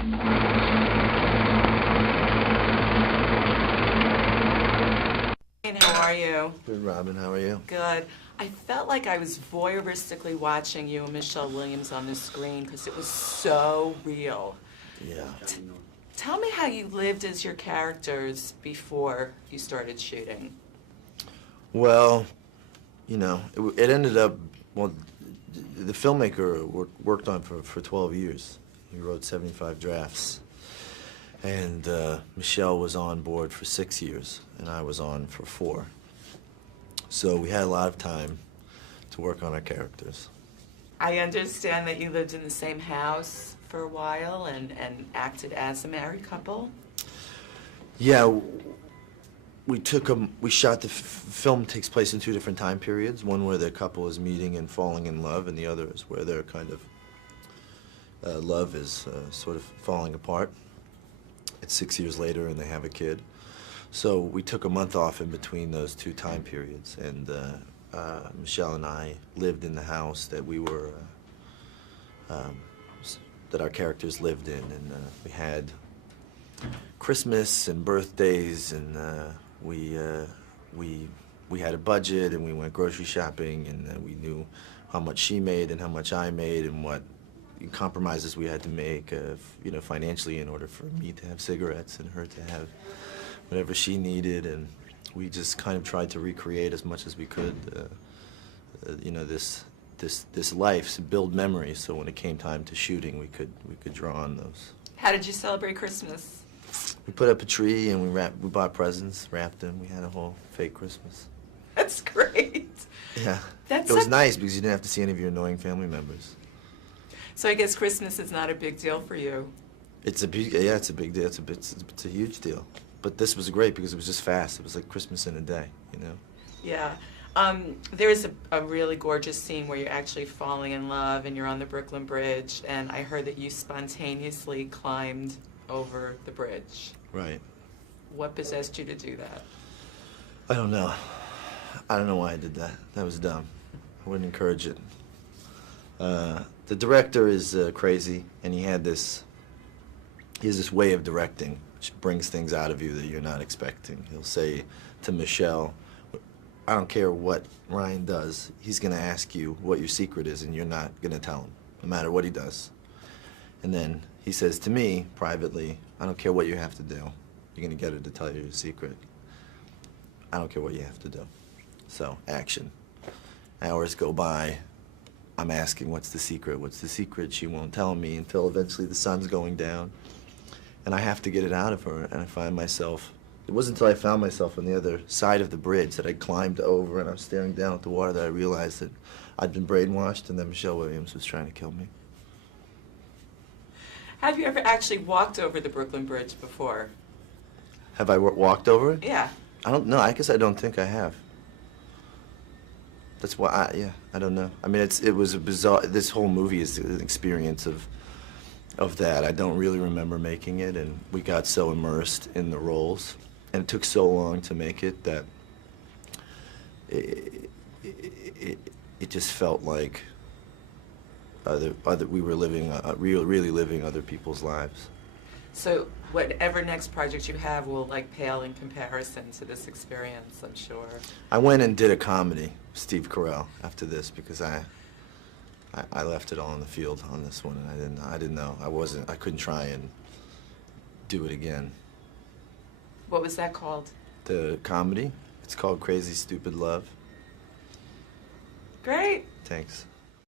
How are you? Good, Robin. How are you? Good. I felt like I was voyeuristically watching you and Mishel Uильямс on the screen because it was so real. Yeah. Tell me how you lived as your characters before you started shooting. Well, you know, it ended up, well, the filmmaker worked on it for 12 years. He wrote 75 drafts. And Mishel was on board for 6 years, and I was on for 4. So we had a lot of time to work on our characters. I understand that you lived in the same house for a while and acted as a married couple. Yeah, we shot the film takes place in 2 different time periods. One where the couple is meeting and falling in love, and the other is where their kind of love is sort of falling apart. It's 6 years later and they have a kid. So we took a month off in between those 2 time periods, and Mishel and I lived in the house that we were, that our characters lived in, and we had Christmas and birthdays, and we had a budget, and we went grocery shopping, and we knew how much she made and how much I made and what compromises we had to make, you know, financially in order for me to have cigarettes and her to have whatever she needed, and we just kind of tried to recreate as much as we could, you know, this life, to build memories. So when it came time to shooting, we could draw on those. How did you celebrate Christmas? We put up a tree and we bought presents, wrapped them. We had a whole fake Christmas. That's great. Yeah, That's it was nice because you didn't have to see any of your annoying family members. So I guess Christmas is not a big deal for you. It's a big deal. It's a huge deal. But this was great because it was just fast. It was like Christmas in a day, you know? Yeah. There's a really gorgeous scene where you're actually falling in love and you're on the Brooklyn Bridge, and I heard that you spontaneously climbed over the bridge. Right. What possessed you to do that? I don't know. I don't know why I did that. That was dumb. I wouldn't encourage it. The director is crazy, and he has this way of directing which brings things out of you that you're not expecting. He'll say to Mishel, I don't care what Ryan does, he's going to ask you what your secret is, and you're not going to tell him, no matter what he does. And then he says to me, privately, I don't care what you have to do. You're going to get her to tell you your secret. I don't care what you have to do. So, action. Hours go by. I'm asking, what's the secret? What's the secret? She won't tell me until eventually the sun's going down. And I have to get it out of her, and I find myself, it wasn't until I found myself on the other side of the bridge that I climbed over and I was staring down at the water that I realized that I'd been brainwashed and that Mishel Uильямс was trying to kill me. Have you ever actually walked over the Brooklyn Bridge before? Have I walked over it? Yeah. I don't know. I guess I don't think I have. That's why, yeah, I don't know. I mean, it was a bizarre, this whole movie is an experience of that. I don't really remember making it, and we got so immersed in the roles, and it took so long to make it that it just felt like we were living, really living other people's lives. So whatever next project you have will like pale in comparison to this experience, I'm sure. I went and did a comedy, Steve Carell, after this because I left it all in the field on this one, and I didn't know. I couldn't try and do it again. What was that called? The comedy? It's called Crazy Stupid Love. Great. Thanks.